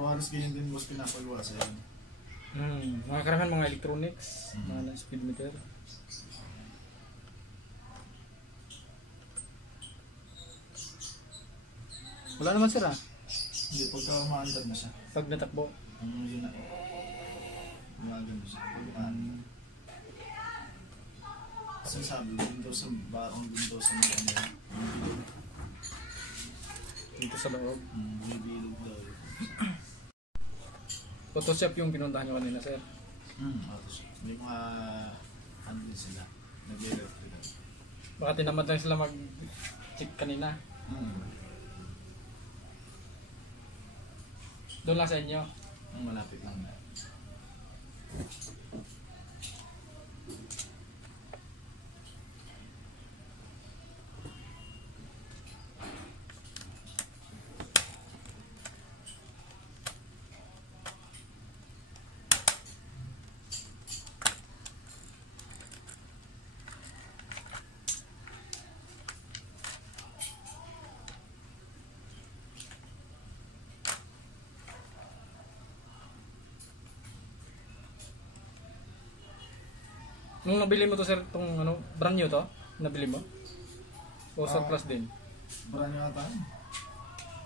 Puro halos ganyan din boss pinapagawa sa yan. Mga karamihan mga electronics, mga speed meter. Wala naman sir ah. Hindi, pagka maandar na siya. Pag natakbo. Yun na. Gumagano siya. Kasi sabi, Windows sa barong Windows sa mga ano. Dito sa loob. Bibilog daw. Photoshop yung pinuntahan nyo kanina sir. May mga ano din sila. Nag-electrical. Baka tinamad lang sila mag-check kanina. Doon lang sa inyo. Malapit lang na. Nung nabili mo to sir, itong ano, brand new to? Nabili mo? O surplus din? Brand new ata.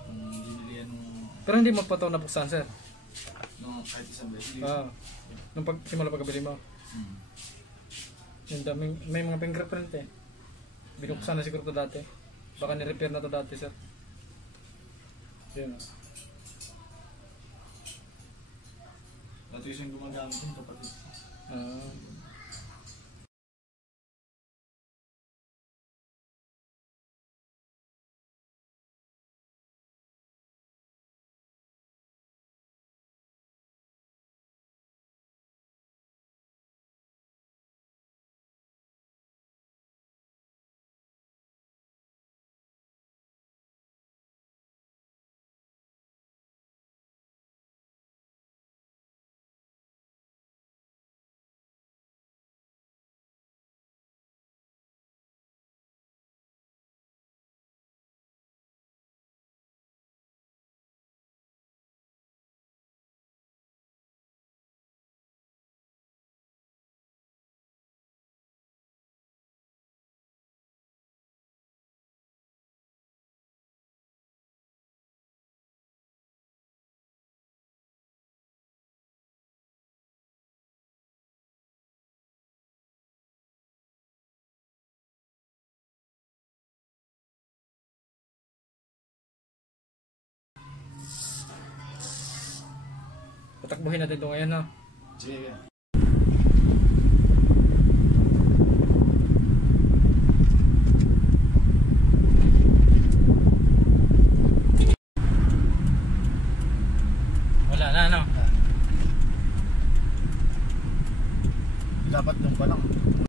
Binili yan nung... Pero hindi mo pa to napuksan sir? Nung kahit isang beses. Nung simula pagkabili mo? Yung daming, may mga fingerprint eh. Binuksan na siguro to dati. Baka ni-repair na to dati sir. Yun. Dati yung gumagamit yung kapatid. Patakbuhin natin ito ngayon ha. Sige. Wala na ano? Dapat nung pa lang.